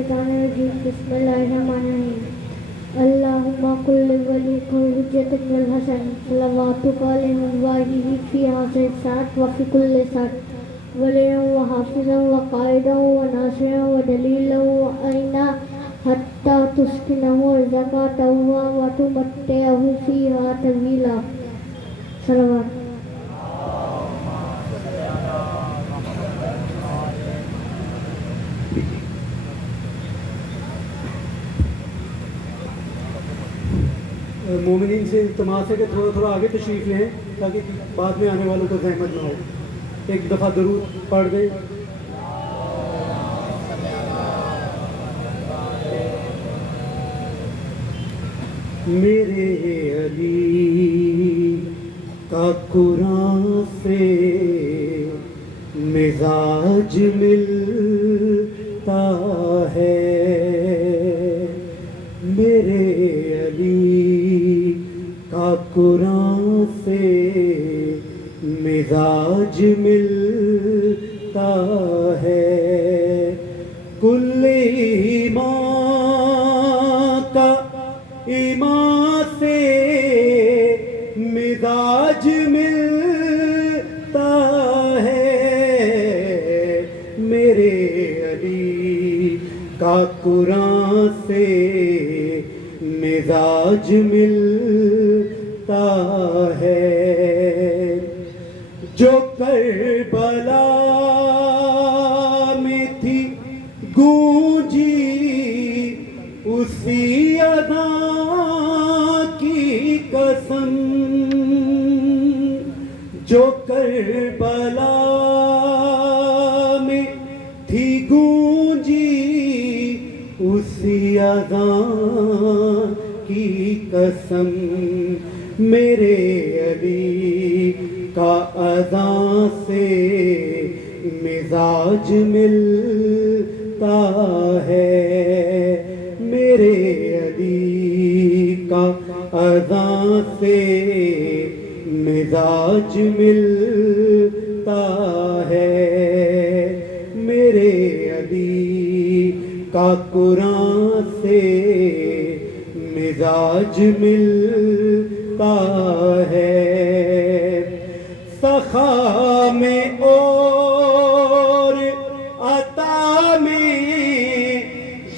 الشیطان الرجیم بسم اللہ الرحمن الرحیم اللہم کل ولیک حجت ابن الحسن صلواتک علیہ وآلہ فی حاصل ساعت وفی کل ساعت ولیہ وحافظا وقائدا وناصرا ودلیلا وعینا حتی تسکنہ زکاة وتمتعہ فیہا طویلا صلوات. مومنین سے التماس ہے کہ تھوڑا تھوڑا آگے تشریف لیں تاکہ بعد میں آنے والوں کو زحمت نہ ہو. ایک دفعہ درود پڑھ دیں. میرے علی کا قرآن سے مزاج ملتا ہے. میرے علی کا قرآن سے مزاج ملتا ہے. کل ایمان کا ایمان سے مزاج ملتا ہے. میرے علی کا قرآن سے مزاج ملتا ہے. جو کربلا میں تھی گونجی اسی ادا کی قسم. جو کربلا میں تھی گونجی اسی اذان کی قسم. میرے علی کا اذان سے مزاج ملتا ہے. میرے علی کا اذان سے مزاج ملتا ہے. میرے علی کا قرآن سے مزاج ملتا ہے. سخا میں اور عطا میں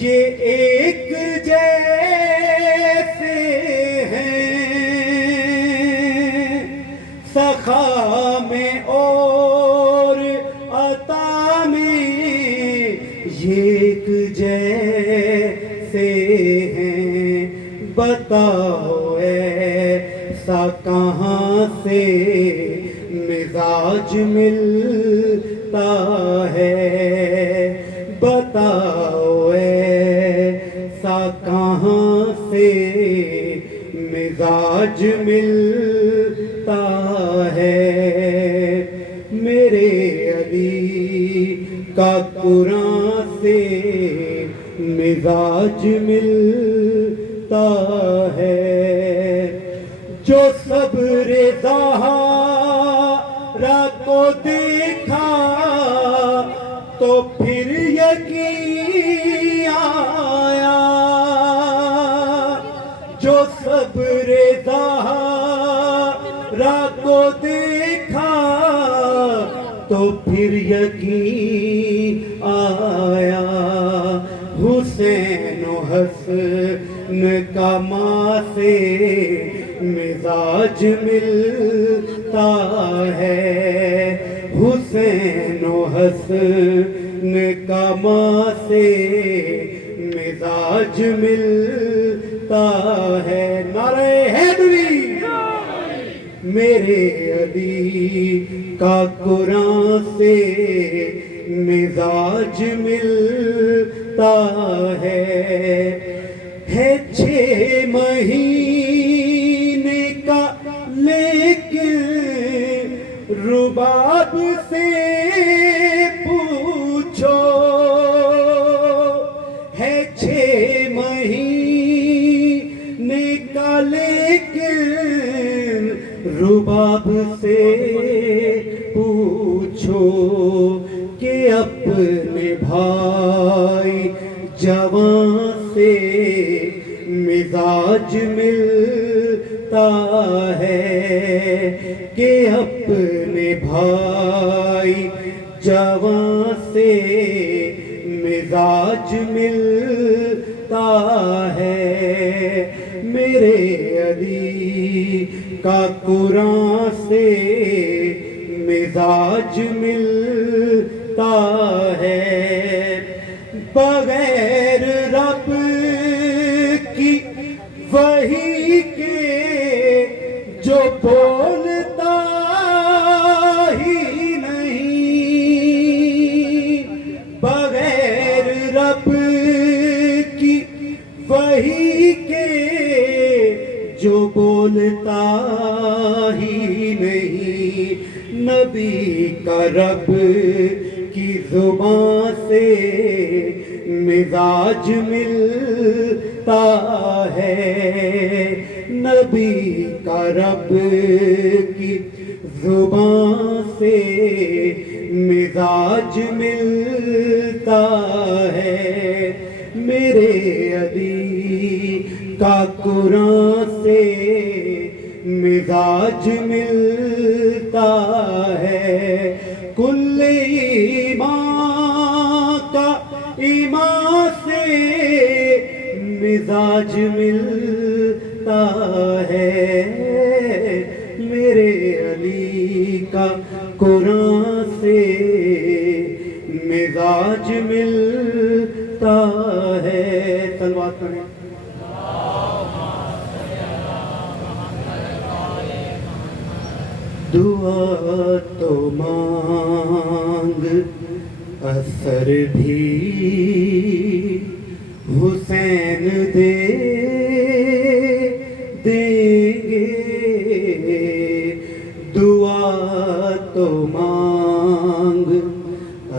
یہ ایک جیسے ہیں. سخا میں اور عطا میں یہ ایک جیسے ہیں. بتاؤ ایسا کہاں سے مزاج ملتا ہے. بتاؤ ایسا کہاں سے مزاج ملتا ہے. میرے علی کا قرآن سے مزاج ملتا ہے. جو صبر زہرا کو دیکھا تو پھر یقین آیا. جو صبر زہرا کو دیکھا تو پھر یقین آیا. حسین و حسن کا ماں سے مزاج ملتا ہے. حسین و حسن کا ماں سے مزاج ملتا ہے. نعرہ حیدری. میرے علی کا قرآن سے مزاج ملتا ہے. 6 مہینے کا لیکن رباب سے پوچھو. ہے 6 مہینے کا لیکن رباب سے پوچھو کہ اپنے بھائی जवां से मिजाज मिलता है कि अपने भाई जवां से मिजाज मिलता है मेरे अली का कुरान से मिजाज मिलता है बगैर रब की वही के जो बोलता ही नहीं बगैर रब की वही के जो बोलता ही नहीं नबी का रब की जुबान से मिजाज मिलता है नबी का रब की जुबान से मिजाज मिलता है मेरे अली का कुरान से मिजाज मिलता है कुल ईमान का ईमान से मिजाज मिलता है मेरे अली का कुरान से मिजाज मिलता है सलवात पढ़ें दुआ तो मांग असर भी हुसैन दे देंगे दुआ तो मांग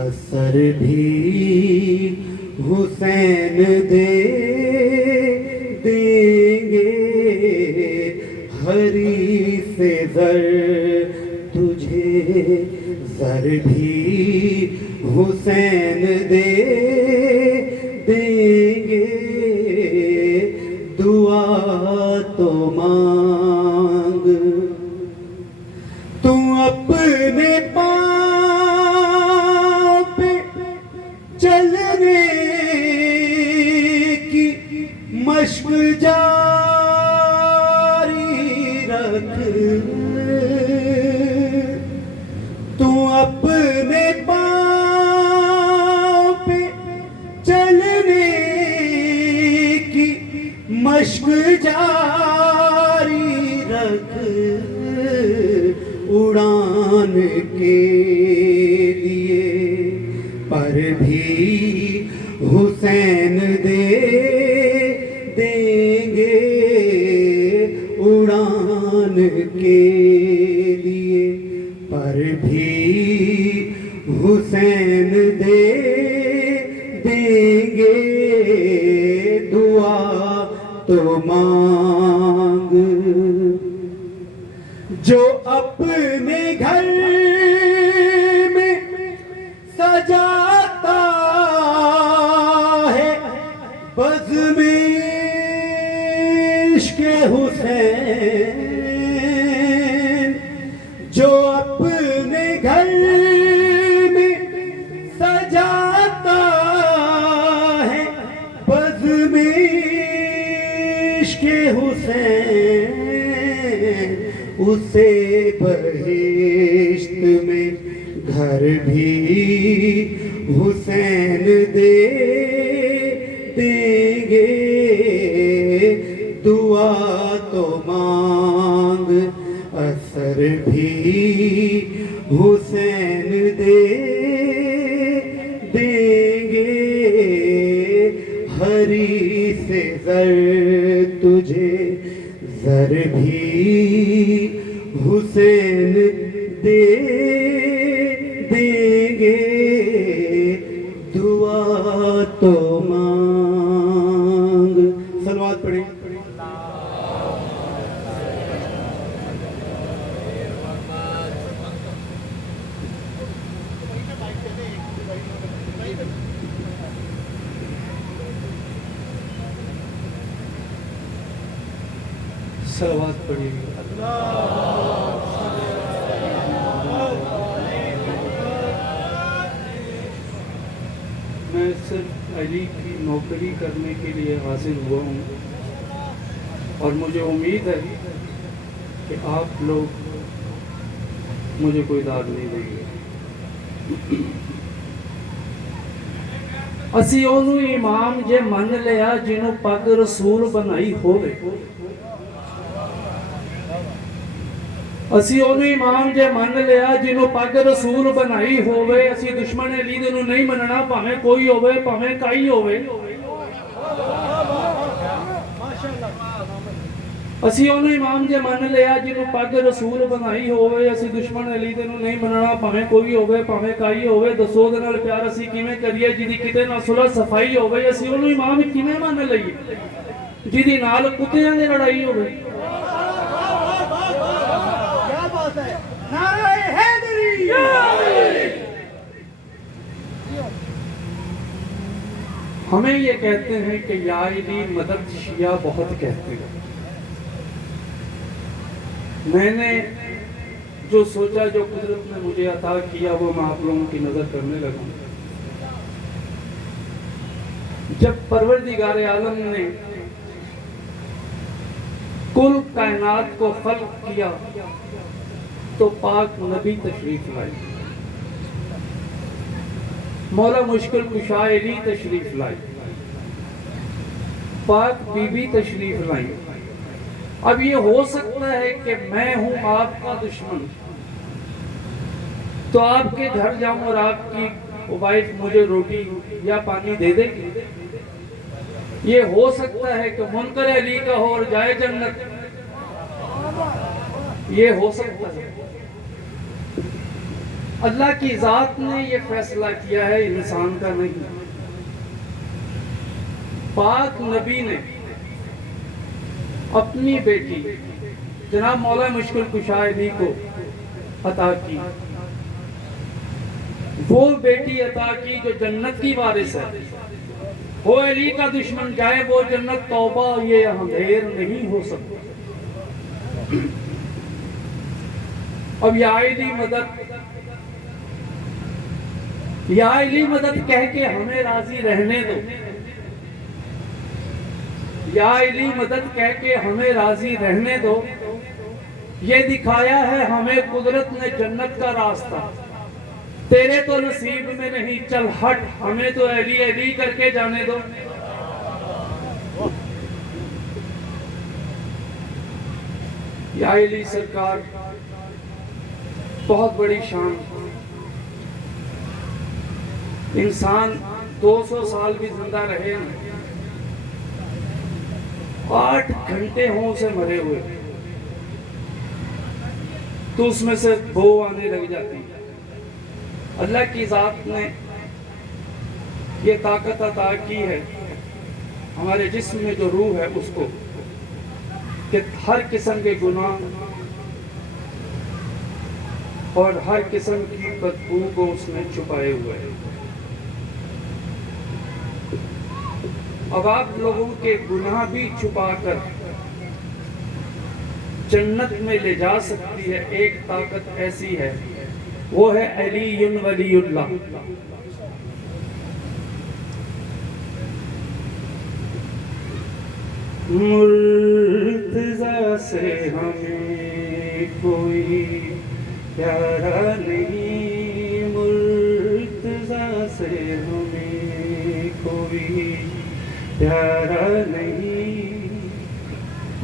असर भी हुसैन दे देंगे हरी से जर तुझे जर भी हुसैन दे देंगे दुआ तो मांग तू अपने पाँव पे चलने की मश्क जारी रख तू अपने पाँव पे चलने की मश्क जारी रख उड़ान के लिए पर भी हुसैन दे देंगे उड़ान के लिए पर भी हुसैन दे देंगे दुआ तो मांग जो अपने घर में सजाता है बज़्म-ए इश्क़ हुसैन जो अपने घर में सजाता है बज़्म-ए इश्क़ हुसैन उसे बहिश्त में घर भी हुसैन दे देंगे दुआ तो मांग असर भी हुसैन दे देंगे हरी से जर तुझे जर भी हुसैन दे देंगे दुआ तो मांग सलवात पढ़ें सलवात पढ़िए। मैं सिर्फ अली की नौकरी करने के लिए हासिल हुआ हूँ और मुझे उम्मीद है कि आप लोग मुझे कोई दाद नहीं देंगे। ਅਸੀਂ ਉਹਨੂੰ ਇਮਾਮ ਜੇ ਮੰਨ ਲਿਆ ਜਿਹਨੂੰ ਪੱਗ ਰਸੂਲ ਬਣਾਈ ਹੋਵੇ। ਅਸੀਂ ਉਹਨੂੰ ਇਮਾਮ ਜੇ ਮੰਨ ਲਿਆ ਜਿਹਨੂੰ ਪੱਗ ਰਸੂਲ ਬਣਾਈ ਹੋਵੇ। ਅਸੀਂ ਦੁਸ਼ਮਣ ਅਲੀ ਦੇ ਨੂੰ ਨਹੀਂ ਮੰਨਣਾ, ਭਾਵੇਂ ਕੋਈ ਹੋਵੇ ਭਾਵੇਂ ਕਾਈ ਹੋਵੇ। ਅਸੀਂ ਉਹਨੂੰ ਇਮਾਮ ਜੇ ਮੰਨ ਲਿਆ ਜਿਹਨੂੰ ਪੱਗ ਰਸੂਲ ਬਣਾਈ ਹੋਵੇ। ਅਸੀਂ ਦੁਸ਼ਮਣ ਅਲੀ ਦੇ ਨੂੰ ਨਹੀਂ ਮੰਨਣਾ, ਭਾਵੇਂ ਕੋਈ ਹੋਵੇ ਭਾਵੇਂ ਕਾਈ ਹੋਵੇ। ਦੱਸੋ ਉਹਦੇ ਨਾਲ ਪਿਆਰ ਅਸੀਂ ਕਿਵੇਂ ਕਰੀਏ ਜਿਹਦੀ ਕਿਤੇ ਨਾ ਸੁਲਹ ਸਫਾਈ ਹੋਵੇ। ਅਸੀਂ ਉਹਨੂੰ ਇਮਾਮ ਕਿਵੇਂ ਮੰਨ ਲਈਏ ਜਿਹਦੀ ਨਾਲ ਕੁੱਤਿਆਂ ਦੀ ਲੜਾਈ ਹੋਵੇ। क्या बात है, नारे हैदरी। हमें ये कहते हैं कि या अली मदद शिया बहुत कहते हैं। मैंने जो सोचा, जो कुदरत ने मुझे अता किया, वो मैं आप लोगों की नजर करने लगा। जब परवरदिगार आलम ने कुल कायनात को खल्क किया तो पाक नबी तशरीफ लाए, मौला मुश्किल कुशा अली तशरीफ लाए, पाक बीबी तशरीफ लाई। अब ये हो सकता है कि मैं हूं आपका दुश्मन, तो आपके घर जाऊं और आपकी वाइफ मुझे रोटी या पानी दे देगी। ये हो सकता है कि मुनकर अली का हो और जाए जन्नत। ये हो सकता है। अल्लाह की जात ने ये फैसला किया है, इंसान का नहीं। पाक नबी ने अपनी बेटी जनाब मौला मुश्किल कुशा अली को अता की, वो बेटी अता की जो जन्नत की वारिस है। वो अली का दुश्मन जाए वो जन्नत, तौबा ये अंधेर नहीं हो सकता। अब या अली मदद, या अली मदद कह के हमें राजी रहने दो। या अली मदद कह के हमें राजी रहने दो। ये दिखाया है हमें कुदरत ने जन्नत का रास्ता। तेरे तो नसीब में नहीं, चल हट, हमें तो अली अली करके जाने दो। या अली सरकार बहुत बड़ी शान। इंसान 200 साल भी जिंदा रहे ना, 8 घंटे हों उसे मरे हुए, तो उसमें से बो आने लग जाती। अल्लाह की जात ने ये ताकत अता की है हमारे जिस्म में जो रूह है उसको, कि हर किस्म के गुनाह और हर किस्म की बदबू को उसने छुपाए हुए है। अब आप लोगों के गुनाह भी छुपाकर जन्नत में ले जा सकती है एक ताकत ऐसी है, वो है अली वलीउल्लाह। मुर्तज़ा से हमें कोई प्यारा नहीं, मुर्तज़ा से हमें कोई प्यारा नहीं।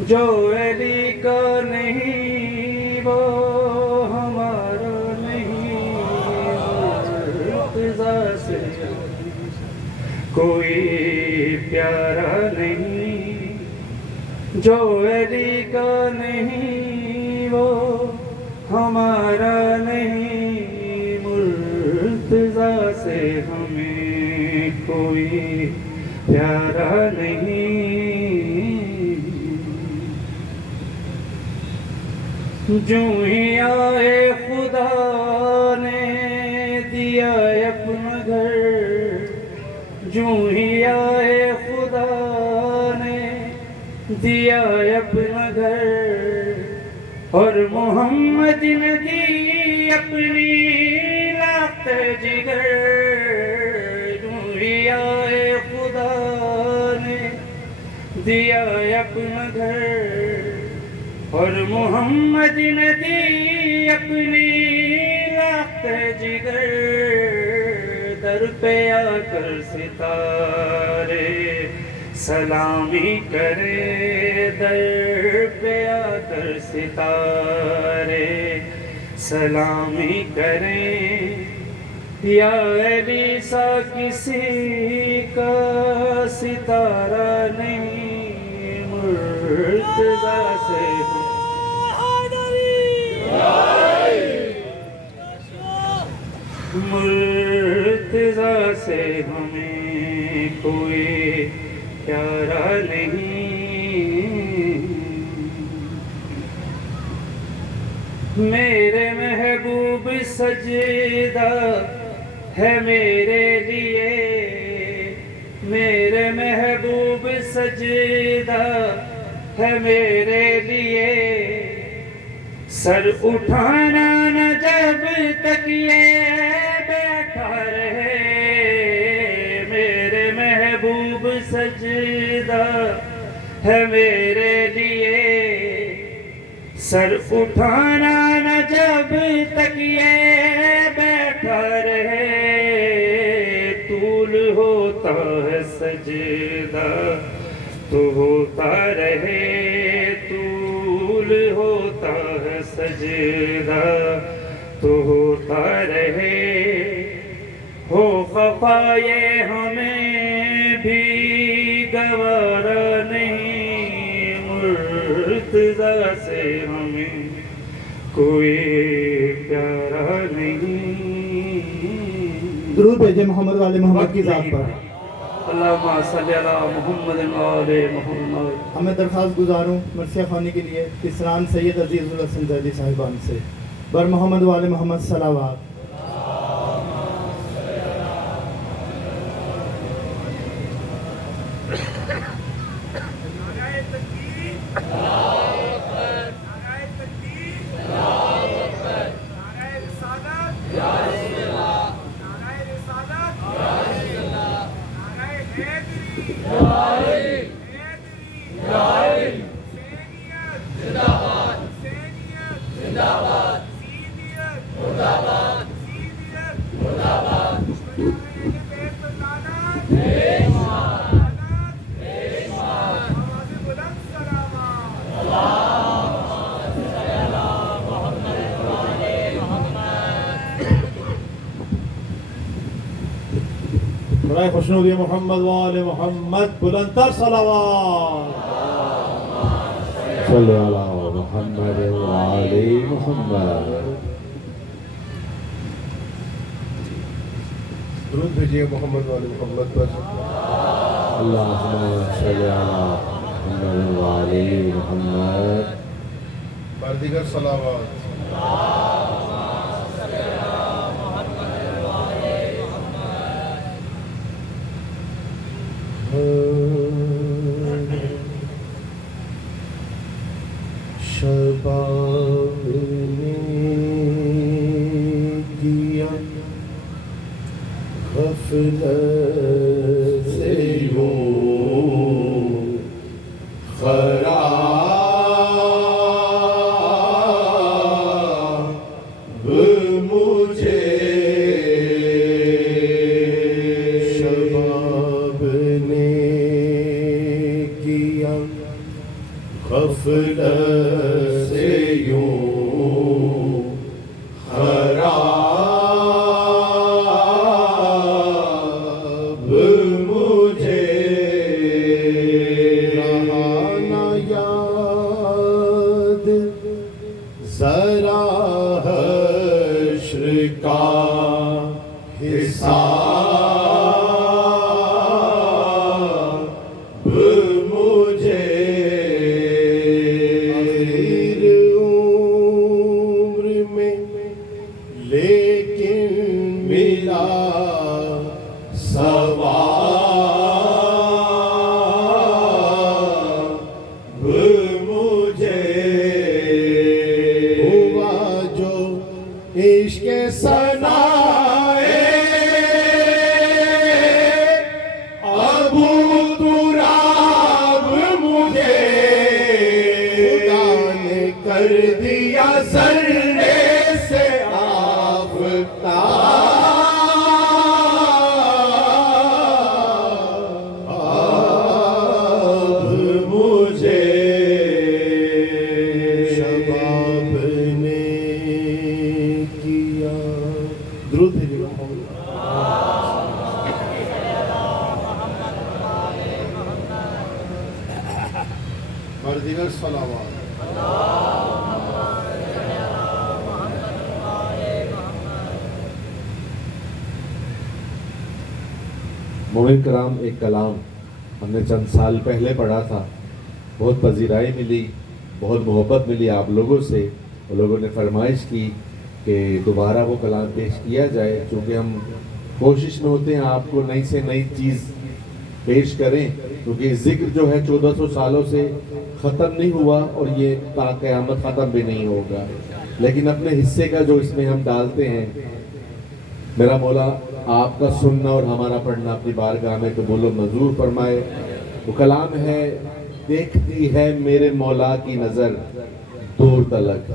जो अली का नहीं वो हमारा नहीं, मुर्तज़ा से कोई प्यारा नहीं। जो अली का नहीं वो हमारा नहीं, मुर्तज़ा से हमें कोई प्यारा नहीं। जो ही आए खुदा ने दिया अपना घर, जो ही आए खुदा ने दिया अपना घर। اور محمد نے دی اپنی لاخت جگر، آئے خدا نے دیا اپنا گھر، اور محمد نے دی اپنی لاخت جگر، در پہ آ کر ستارے سلامی کرے، در پہ آ کر ستارے سلامی کریں، یا علی سا کسی کا ستارہ نہیں، مرتضیٰ سے مرتضیٰ سے ہمیں کوئی پیارا نہیں، میرے محبوب سجدہ ہے میرے لیے، میرے محبوب سجدہ ہے میرے لیے، سر اٹھانا نہ جب تک یہ بیٹھا رہے، میرے محبوب سجدہ ہے میرے لیے، سر اٹھانا نہ جب تک یہ بیٹھا رہے، طول ہوتا ہے سجدہ تو ہوتا رہے، طول ہوتا ہے سجدہ تو ہوتا رہے، ہو خفا یہ ہمیں بھی گوارا نہیں، مرتضیٰ سے ہمیں کوئی پیارا نہیں۔ درود بھیجے محمد والے محمد کی ذات پر۔ اللہم صلی علی محمد و آل محمد۔ ہمیں درخواست گزاروں مرثیہ خوانی کے لیے اسران سید عزیز الحسن زیدی صاحبان سے، بر محمد والے محمد صلوات۔ برائے خوشنودی محمد وآل محمد بلندتر صلوات۔ صلی اللہ محمد وآل محمد۔ درود بھیجیے محمد وآل محمد پر۔ اللہم صلی علی محمد وآل محمد۔ بار دیگر صلوات۔ شباب نے دیا غفلت سے یوں خراب مجھے، شباب نے کیا غفلت سے یوں خراب مجھے، رہا نہ یاد ذرا حشر کا حساب مجھے، آخر عمر میں لیکن ملا ثواب مجھے، عشق سنائے ابو تراب مجھے خدا نے کر دیا ذرے سے آفتاب مجھے شباب نے کیا درود بھیجیے بردیگر صلوات مومن کرام، ایک کلام ہم نے چند سال پہلے پڑھا تھا، بہت پذیرائی ملی، بہت محبت ملی آپ لوگوں سے. اور لوگوں نے فرمائش کی کہ دوبارہ وہ کلام پیش کیا جائے، چونکہ ہم کوشش میں ہوتے ہیں آپ کو نئی سے نئی چیز پیش کریں، کیونکہ ذکر جو ہے 1400 سالوں سے ختم نہیں ہوا اور یہ تا قیامت ختم بھی نہیں ہوگا، لیکن اپنے حصے کا جو اس میں ہم ڈالتے ہیں، میرا مولا آپ کا سننا اور ہمارا پڑھنا اپنی بارگاہ میں قبول و منظور فرمائے. وہ کلام ہے، دیکھتی ہے میرے مولا کی نظر دور تلک.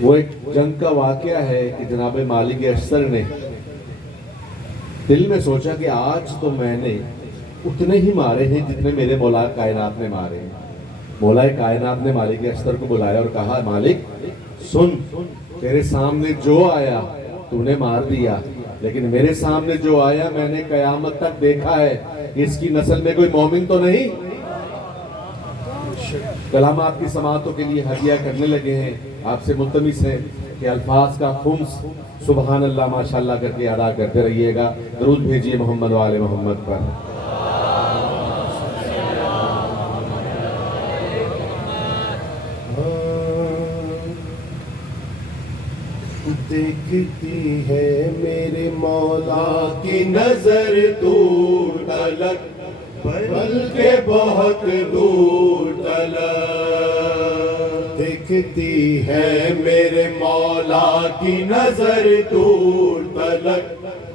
وہ ایک جنگ کا واقعہ ہے کہ جناب مالک اشتر نے دل میں سوچا کہ آج تو میں نے اتنے ہی مارے ہیں جتنے میرے مولا کائنات نے مارے ہیں. مولا کائنات نے مالک اشتر کو بلایا اور کہا، مالک سن، تیرے سامنے جو آیا تو نے مار دیا، لیکن میرے سامنے جو آیا میں نے قیامت تک دیکھا ہے کہ اس کی نسل میں کوئی مومن تو نہیں. کلام آپ کی سماعتوں کے لیے ہدیہ کرنے لگے ہیں. آپ سے ملتمس ہے کہ الفاظ کا خمس سبحان اللہ ماشاءاللہ کر کے ادا کرتے رہیے گا. درود بھیجیے محمد و آل محمد پر. دیکھتی ہے میرے مولا کی نظر دور تلک، بلکہ بہت دور تلک. دیکھتی ہے میرے مولا کی نظر دور تلک،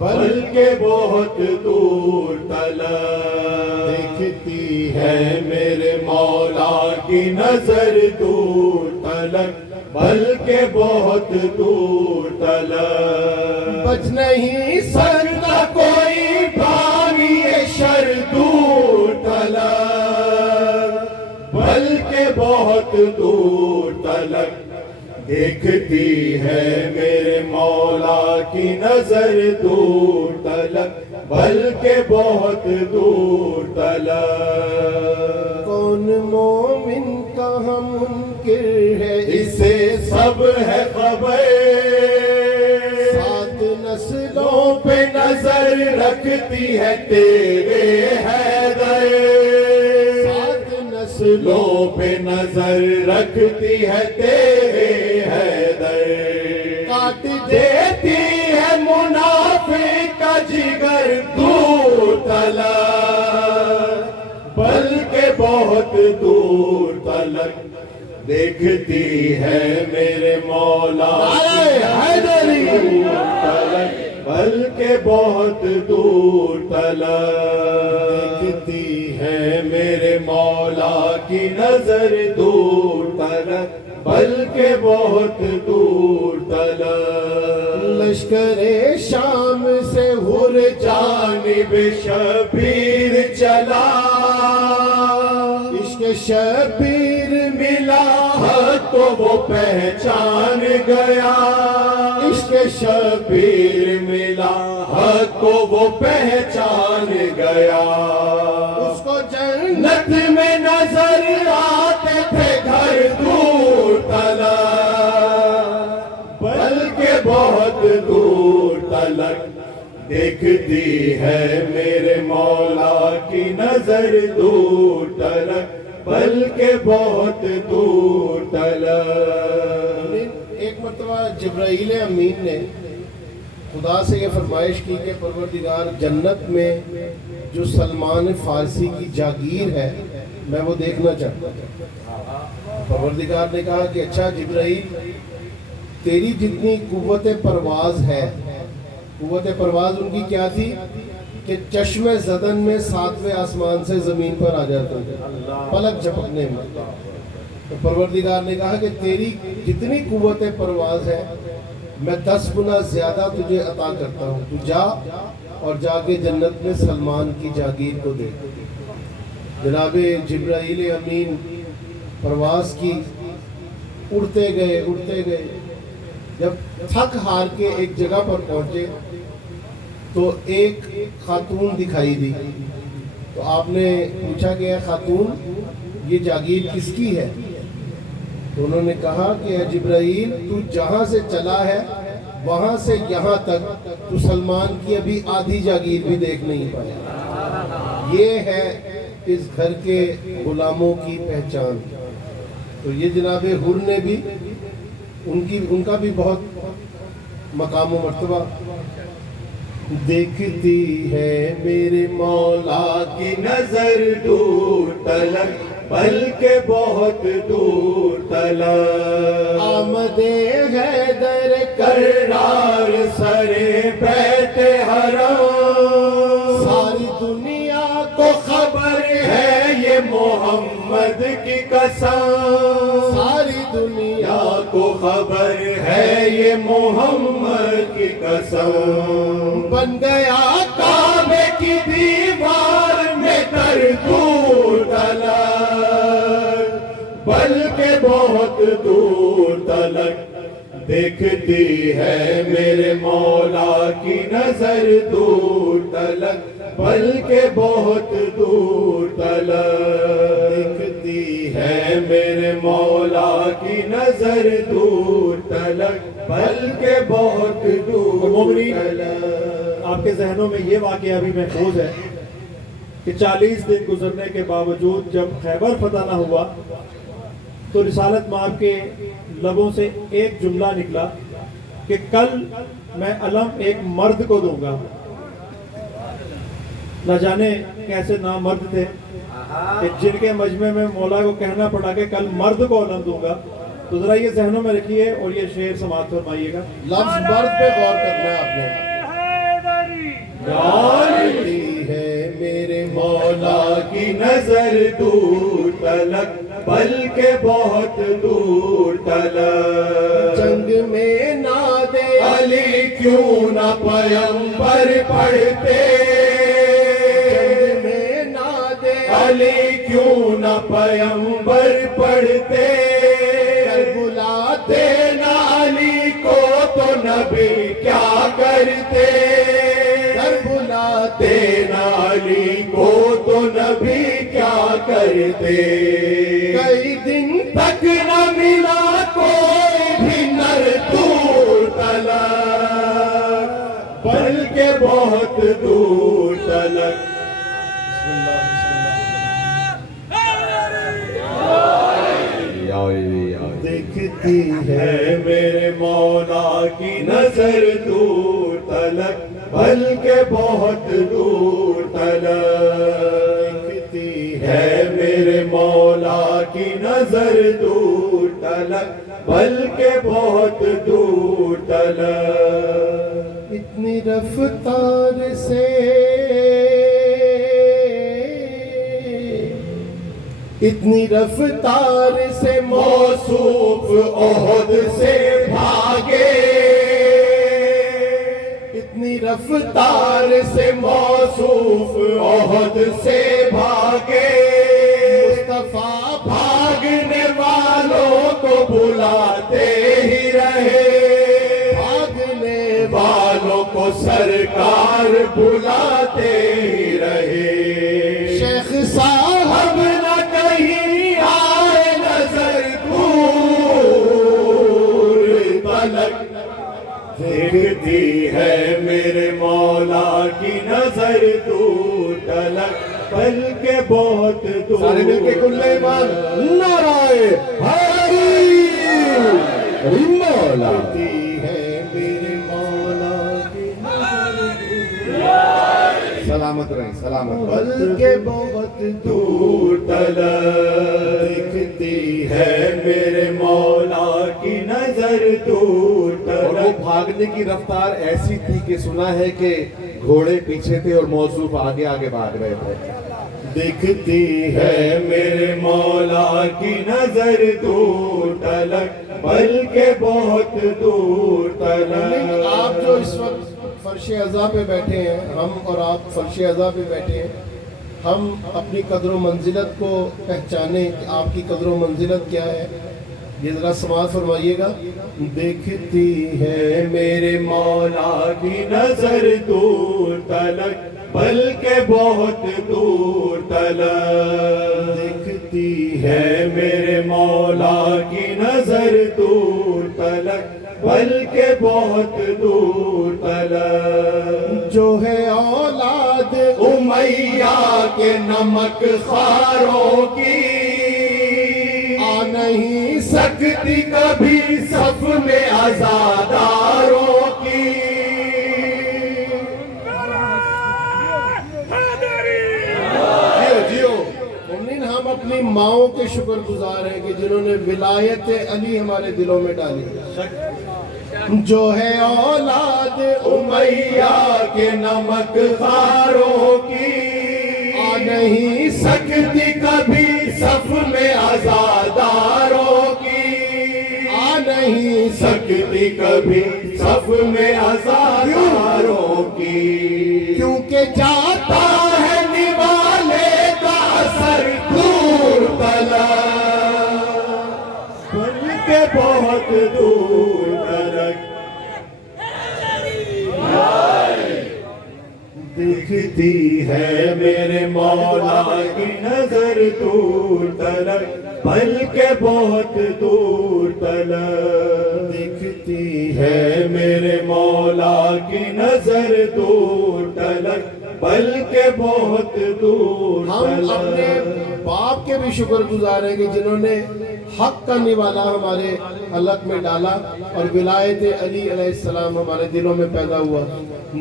بلکہ بہت دور تلک. دیکھتی ہے میرے مولا کی نظر دور تلک، بلکہ بہت دور تلک. بچ نہیں سکتا کوئی بانی شر دور تلک، بلکہ بہت دور تلک. دیکھتی ہے میرے مولا کی نظر دور تلک، بلکہ بہت دور تلک. کون مومن کہاں منکر ہے اسے سب ہے خبر، سات نسلوں پہ نظر رکھتی ہے تیرے حیدر. سات نسلوں پہ نظر رکھتی ہے تیرے حیدر. کاٹ دیتی ہے منافق کا جگر دور تلک، بلکہ بہت دور تلک. دیکھتی ہے میرے مولا حیدری دور تلک، بلکہ بہت دور تلک. دیکھتی ہے میرے مولا کی نظر دور تلک، بلکہ بہت دور تلک. لشکر شام سے ہر جانب شبیر چلا، عشق شبیر ملا تو وہ پہچان گیا. عشق شبیر ملا تو وہ پہچان گیا. اس کو جنت میں نظر آتے تھے گھر دور تلک، بلکہ بہت دور تلک. دیکھتی ہے میرے مولا کی نظر دور تلک، بلکہ بہت دور تلک. ایک مرتبہ جبرائیل امین نے خدا سے یہ فرمائش کی کہ پروردگار جنت میں جو سلمان فارسی کی جاگیر ہے میں وہ دیکھنا چاہتا ہوں. پروردگار نے کہا کہ اچھا جبرائیل तेरी जितनी कुव्वत परवाज है, कुव्वत परवाज उनकी क्या थी कि चश्मे ज़दन में 7वें आसमान से ज़मीन पर आ जाते थे पलक झपकने में। तो परवरदिगार ने कहा कि तेरी जितनी कुव्वत परवाज है मैं 10 गुना ज़्यादा तुझे अता करता हूँ, तू जा और जाके जन्नत में सलमान की जागीर को दे। जनाब जिब्राइल अमीन परवाज की, उड़ते गए, जब थक हार के एक जगह पर पहुंचे तो एक खातून दिखाई दी। तो आपने पूछा कि खातून ये जागीर किसकी है? तो उन्होंने कहा कि जिब्राइल तू जहाँ से चला है वहाँ से यहाँ तक तू सलमान की अभी आधी जागीर भी देख नहीं पाया। ये है इस घर के गुलामों की पहचान। तो ये जनाब हुर ने भी उनका भी बहुत मकाम व मर्तबा। देखती है मेरे मौला की नजर दूर तलक, बल्कि बहुत दूर तलक। आमदे हैदर करार सरे बैठे हरम, सारी दुनिया को खबर है ये मोहम्मद की कसम। सारी दुनिया या को खबर है ये मोहम्मद की कसम। बन गया काबे की दीवार में कर दूर तलक, बल्कि बहुत दूर तलक। देखती है मेरे मौला की नजर दूर तलक, बल्कि बहुत दूर तलक। देखती है मेरे मौला की नजर दूर तलक, बल्कि बहुत दूर तलक। आपके जहनों में ये वाक़या भी महफूज है कि 40 दिन गुजरने के बावजूद जब खैबर फतह न हुआ तो रिसालत माब के लबों से एक जुमला निकला कि कल मैं अलम एक मर्द को दूंगा। न जाने कैसे नामर्द थे कि जिनके मजमे में मौला को कहना पड़ा कि कल मर्द को अलम दूंगा। तो जरा ये जहनों में रखिए और ये शेर समाप्त फरमाइएगा। लफ्ज मर्द पे गौर करना है आपने। जानती है मेरे मौला की नजर दूर तलक, बल्कि बहुत दूर तलक। जंग में नादे अली क्यों न पैगंबर पढ़ते, जंग में नादे अली क्यों न पैगंबर पढ़ते। बुलाते देना अली को तो नबी क्या करते, बुलाते देना अली को तो नबी क्या करते। कई दिन तक न मिला कोई भी नर दूर तलक, बल्कि बहुत दूर तलक। देखती है मेरे मौला की नजर दूर तलक, बल्कि बहुत दूर तलक। देखती है मेरे मौला की नजर दूर तलक, बल्कि बहुत दूर तलक। इतनी रफ्तार से, इतनी रफ्तार से मौसूफ ओहद से भागे, इतनी रफ्तार से मौसूफ ओहद से भागे। मुस्तफा भागने वालों को बुलाते ही रहे, भागने वालों को सरकार बुलाते ही रहे। शेख साहब न कहीं आए नजर दूर तलक, देखती है मेरे मौला की नजर दूर तलक, बल्कि बहुत दूर। सारे मिलके कुल्ले ईमान नाराए हरी मौला है मेरे मौला की। सलाम। सलामत रहें, सलामत। बल्कि बहुत दूर तलक दिखती है मेरे मौला की नजर दूर और वो तलक। भागने की रफ्तार ऐसी थी कि सुना है कि घोड़े पीछे थे और मौसूफ आगे आगे भाग रहे थे। दिखती है मेरे मौला की नजर दूर तलक, बल्कि बहुत दूर तलक। आप जो इस वक्त फर्श अज़ा पे बैठे हैं, हम और आप फर्श अज़ा पे बैठे हैं, हम अपनी कदर मंजिलत को पहचाने कि आपकी कदर मंजिलत क्या है। ये ज़रा समाज फरमाइएगा। देखती है मेरे मौला की नजर दूर तलक, बल्कि बहुत दूर तलक। देखती है मेरे मौला की नजर दूर तलक, बल्कि बहुत दूर तलक। जो है औलाद उमैया के नमक खारों की, आ नहीं सकती कभी सफ में आजादारों की। जियो जियो मुमिन, हम अपनी माओं के शुक्रगुजार हैं कि जिन्होंने विलायत अली हमारे दिलों में डाली। जो है औलाद उमैया के नमक खारों की, आ नहीं सकती कभी सफ में आजादारों की। आ नहीं सकती कभी सफ में आजादारों की। क्योंकि जाता है निवाले का असर दूर तलक, बल्कि बहुत दूर तलक। दिखती है मेरे मौला की नजर दूर तलक, बल्कि बहुत दूर तलक। दिखती है मेरे मौला की नजर दूर तलक, बल्कि बहुत दूर हम अपने तलक। बाप के भी शुक्रगुजार हैं कि जिन्होंने हक का निवाला हमारे हलक में डाला और विलायत अली अलैहिस्सलाम हमारे दिलों में पैदा हुआ।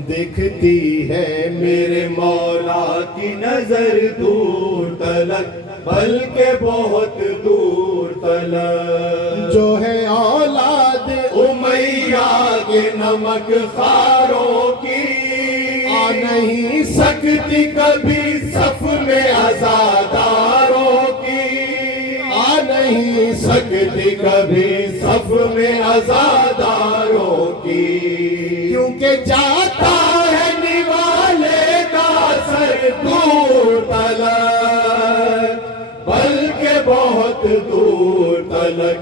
दिखती है मेरे मौला की नजर दूर तलक, बल्कि बहुत दूर तलक। जो है औलाद उमैया के नमक खारों की, आ नहीं सकती कभी सफ में आजादारों की। आ नहीं सकती कभी सफ में आजादारों की। क्योंकि जाता है निवाले का सर दूर तलक, बल्कि बहुत दूर तलक।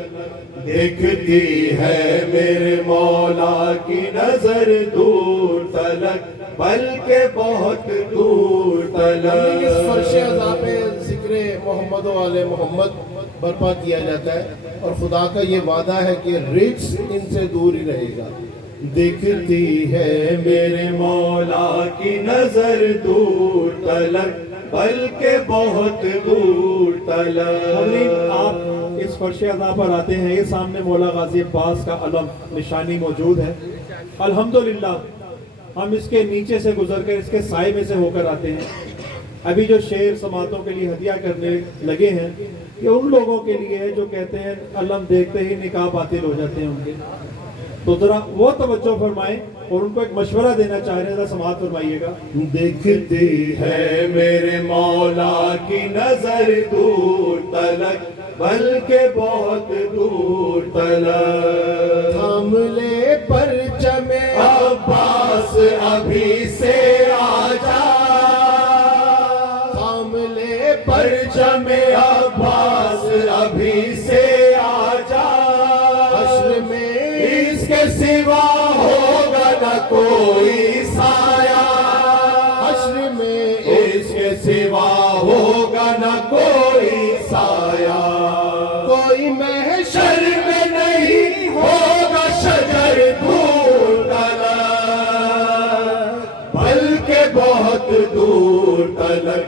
दिखती है मेरे मौला की नजर दूर तलक, बल्कि बहुत दूर इस फर्श तलक। अज़ा पे जिक्र मोहम्मद वाले मोहम्मद बर्पा किया जाता है और खुदा का ये वादा है कि रिज्स इनसे दूर ही रहेगा। दिखती है मेरे मौला की नजर दूर तलक, बल्कि बहुत दूर तलक। आप इस फर्श अज़ा पर आते हैं, ये सामने मौला गाजी अब्बास का अलम निशानी मौजूद है। अल्हम्दुलिल्लाह हम इसके नीचे से गुजर कर इसके साए में से होकर आते हैं। अभी जो शेर समातों के लिए हदिया करने लगे हैं, ये उन लोगों के लिए है जो कहते हैं अलम देखते ही निकाह बातिल हो जाते हैं उनके। तो जरा वो तवज्जो फरमाएं और उनको एक मशवरा देना चाह रहे हैं, जरा समाअत फरमाइएगा। दिखती है मेरे मौला की नजर दूर तलक, बल्कि बहुत दूर तलक। थाम ले परचम अब्बास अभी से आजा, थाम ले परचम अब्बास अभी से आजा। हश्र में इसके सिवा होगा न कोई साया, हश्र में इसके सिवा होगा न कोई साया। कोई महशर शर में नहीं होगा शजर दूर तलक, बल्कि बहुत दूर तलक।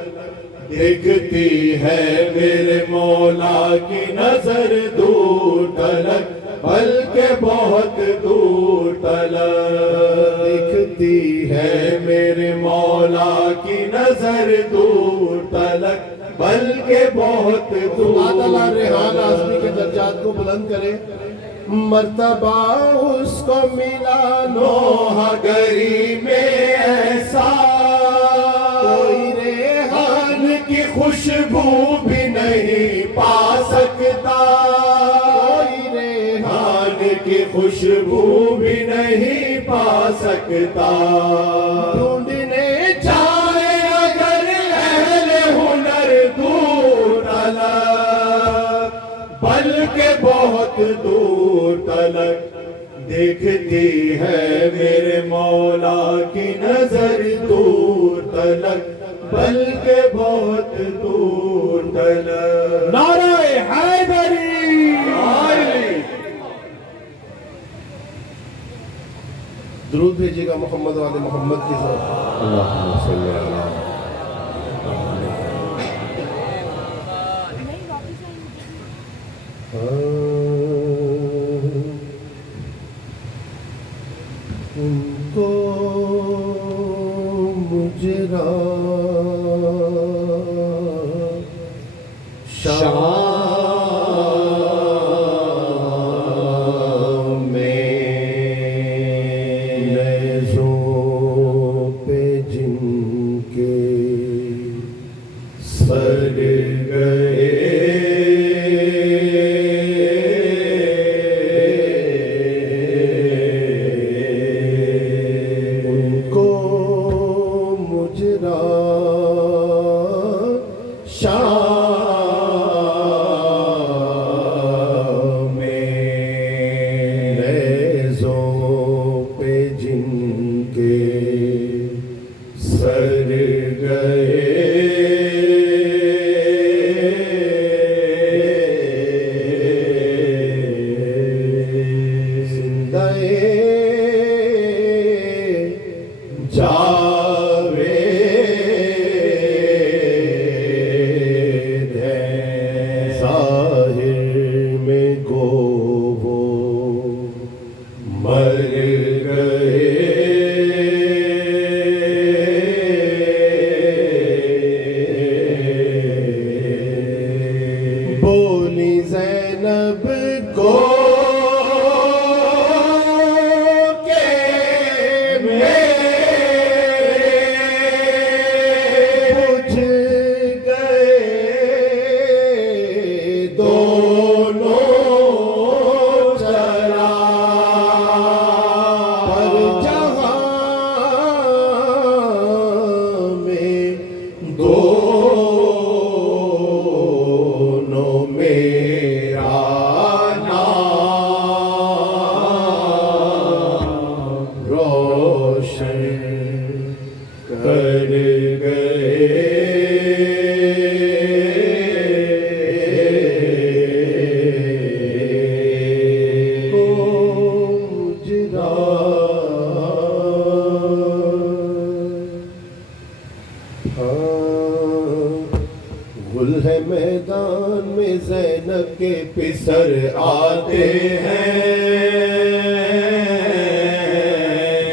दिखती है मेरे मौला की नजर दूर तलक, बल्कि बहुत दूर तलक। दिखती है मेरे मौला की نظر دور تلک بلکہ بہت اللہ دور تعالیٰ ریحان آزمی کے درجات کو بلند کرے. مرتبہ اس کو ملا نوحہ گری میں ایسا کوئی ریحان کی خوشبو بھی نہیں پا سکتا، کوئی ریحان کی خوشبو بھی نہیں پا سکتا. ڈھونڈنے چاہے اگر اہل ہنر دور تلک بلکہ بہت دور تلک دیکھتی ہے میرے مولا کی نظر دور تلک بلکہ بہت دور تلک. نعرہ حیدری. درود بھیجیے گا محمد والے محمد کی طرف. اللہم صلی علی ان کو مجرا شام میں نیزوں پہ جن کے سر گئے گل ہے میدان میں زینب کے پسر آتے ہیں،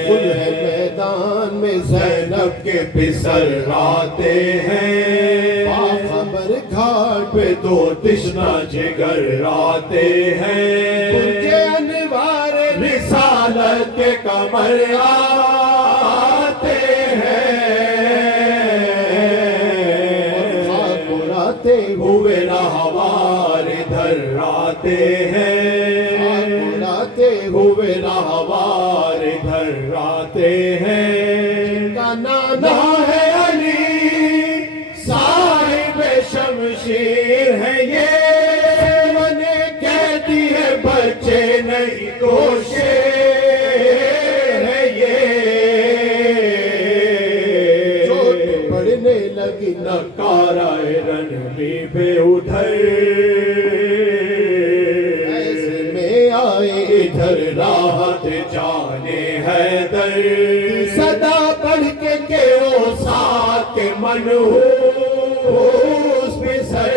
گل ہے میدان میں زینب کے پسر آتے ہیں، باخبر گھاٹ پہ دو تشنا جگر آتے ہیں، ان کے انوار رسالت کے قمر آتے ہیں، ہوئے رہوار ادھر آتے ہیں، آتے ہوئے رہوار ادھر آتے ہیں، جن کا نانا ہے علی صاحب شمشیر ہے یہ، میں نے کہتی ہے بچے نہیں تو شیر ہے یہ، چوٹ پڑنے لگی نکارہ رنمی پہ ادھر، ایسے میں آئے ادھر راحت جانے حیدر، صدا پڑھ کے کہ او ساتھ کے منحوس پہ سر،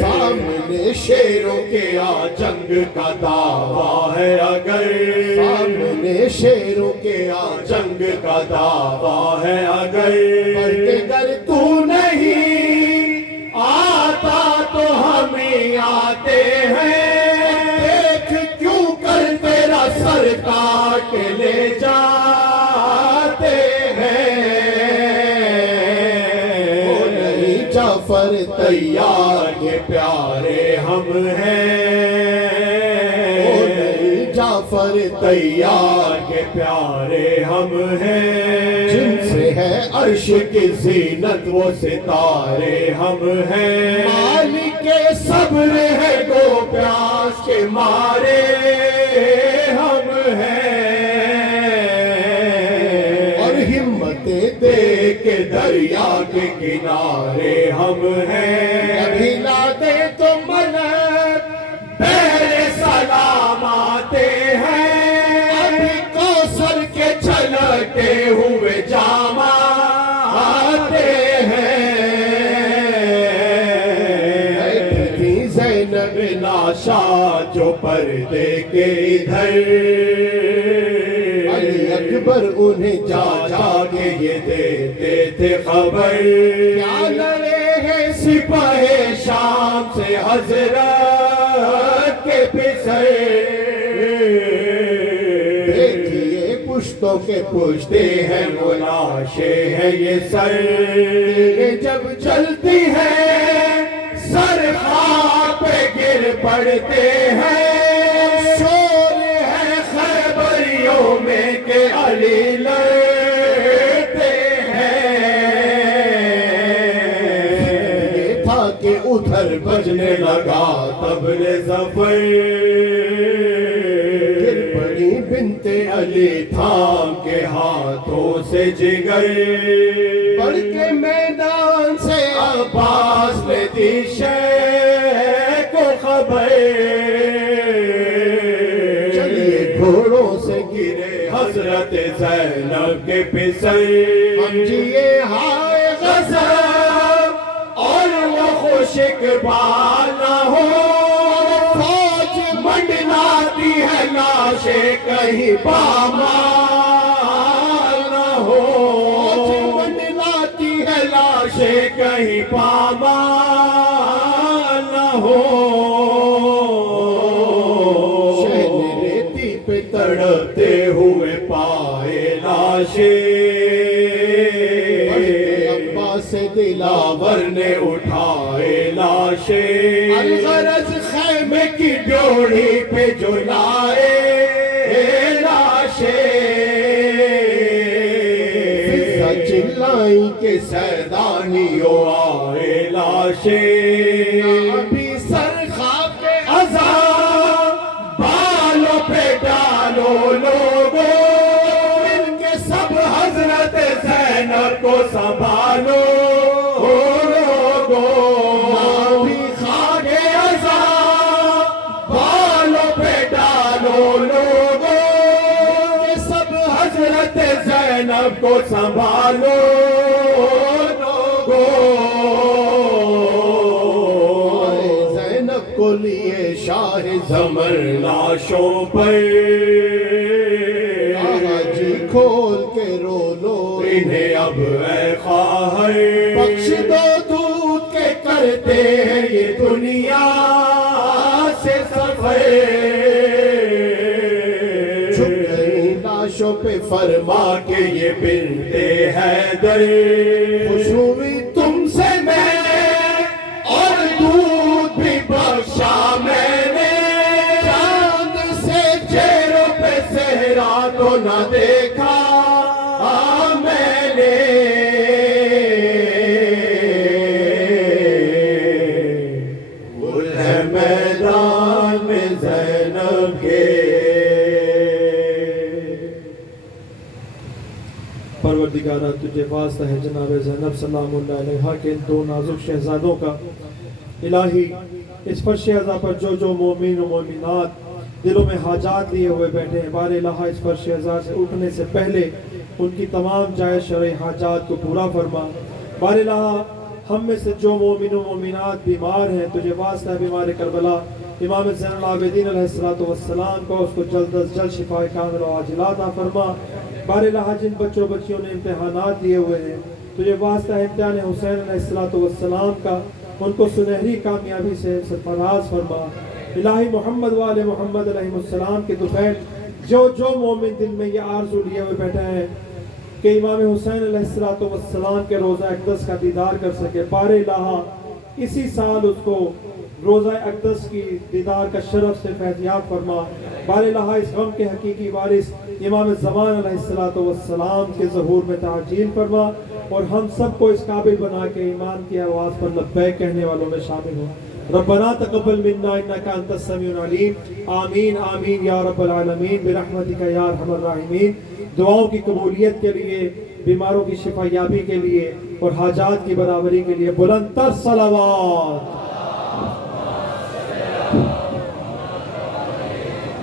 سامنے شیروں کے آ جنگ کا دعویٰ ہے اگر، سامنے اپنے شیروں کے جنگ کا دعویٰ ہے اگر پڑھ کے گر تو نہیں آتا تو ہم ہی آتے ہیں، دیکھ کیوں کر تیرا سر کاٹ لے جاتے ہیں، وہ نہیں جعفر تیار کے پیارے ہم ہیں، وہ نہیں جعفر تیار کے پیارے ہم ہیں، جن سے ہے عرش کی زینت وہ ستارے ہم ہیں، مالک صبر ہے گو پیاس کے مارے ہم ہیں، اور ہمتیں دے کے دریا کے کنارے ہم ہیں، کبھی نہ دے تو ملک پہلے سلام آتے ہیں، ابھی کوثر کے چھلکتے ہوئے جام آتے ہیں، بیٹھی زینب لاشا جو پردے کے ادھر علی اکبر انہیں جا جا کے یہ دیتے تھے خبر، کیا لڑے ہیں سپاہ شام سے حضرت کے پسر، دیکھیے پشتوں کے پوچھتے ہیں وہ لاشیں ہیں یہ سر، جب چلتی ہے سر خاک پہ گر پڑتے ہیں، شور ہے خیبریوں میں کہ علی لڑتے ہیں، یہ تھا کہ ادھر بجنے لگا طبل ظفر، گر پڑی بنت علی تھام کے ہاتھوں سے جگر، پڑھ کے میدان سے عباس نے دی شے کو خبر، چلیے گھوڑوں سے گرے حضرت زینب کے پسر، سمجھیے ہائے غضب اور وہ خوش اقبال نہ ہو، فوج منڈلاتی ہے لاشیں کہیں پامال نہ ہو، منڈلاتی ہے لاشیں کہیں پامال نہ ہو، شہر ریتی پہ تڑپتے ہوئے پائے لاشیں، بڑھتے عباس سے دلاور نے اٹھائے لاشیں، الغرض خیمے کی ڈیوڑی پہ جو لائے لاشیں، فضا چلائی کہ سیدانیوں آئے لاشیں، ابھی سر خاک کے عذاب بالوں پہ ڈالو لوگوں، مل کے سب حضرت زینب کو سنبھالو لوگوں، ابھی خاک عذاب بالوں پہ ڈالو لوگوں، کہ سب حضرت زینب کو سنبھالو لوگوں، زینب کو لیے شاہ زمر لاشوں پر جی کھول کے رو لو انہیں اب اے خواہر بخش دو دودھ کے کرتے ہیں یہ دنیا سے سفر، جھک گئی لاشوں پہ فرما کے یہ بنتے حیدر، خوش ہوئی تم سے میں اور دودھ بھی بخشا میں نے، چاند سے چہروں پہ صحرا تو نہ دیکھا میں نے، وہ ہے میدان میں زینب کے، پروردگارہ تجھے واسطہ ہے جناب زینب سلام اللہ علیہا کے ان دو نازک شہزادوں کا، الہی اس فرش عزا پر جو جو مومن و مومنات دلوں میں حاجات لیے ہوئے بیٹھے ہیں، بار الہ اس فرش عزا سے اٹھنے سے پہلے ان کی تمام جائز شرعی حاجات کو پورا فرما، بار الہ ہم میں سے جو مومن و مومنات بیمار ہیں تجھے واسطہ ہے بیمار کربلا इमाम ज़ैनुल आबिदीन अलैहिस्सलाम को उसको जल्द अज जल्द शिफाए कामिल और आजिला अता फरमा। बारिल्लाह जिन बच्चों बच्चियों ने इम्तिहानात दिए हुए हैं तुझे वास्ता है इम्तिहान हुसैन अलैहिस्सलाम का उनको सुनहरी कामयाबी से सरफराज फरमा। इलाही मोहम्मद वाले मोहम्मद अलैहिस्सलाम के दुफैल जो जो मोमिन दिल में ये आरज़ू लिए हुए बैठे हैं कि इमाम हुसैन अलैहिस्सलाम के रोज़ा अक़दस का दीदार कर सके, बारिल्लाह इसी साल उसको रोज़ा अक़दस की दीदार का शरफ से फैज़याब फरमा। बारिल्लाह इस गम के हकीकी वारिस इमाम ज़मान अलैहिस्सलाम के ज़हूर में ताजील फरमा और हम सबको इस काबिल बना के ईमान की आवाज़ पर लब्बैक कहने वालों में शामिल हो। रब्बना तक़ब्बल मिन्ना इन्नका अंतस समीउल अलीम। आमीन आमीन या रब्बल आलमीन बिरहमतिका या अरहमर राहिमीन। दुआओं की कबूलियत के लिए, बीमारों की शिफायाबी के लिए और हाजात की बराबरी के लिए बुलंद तर सलावत।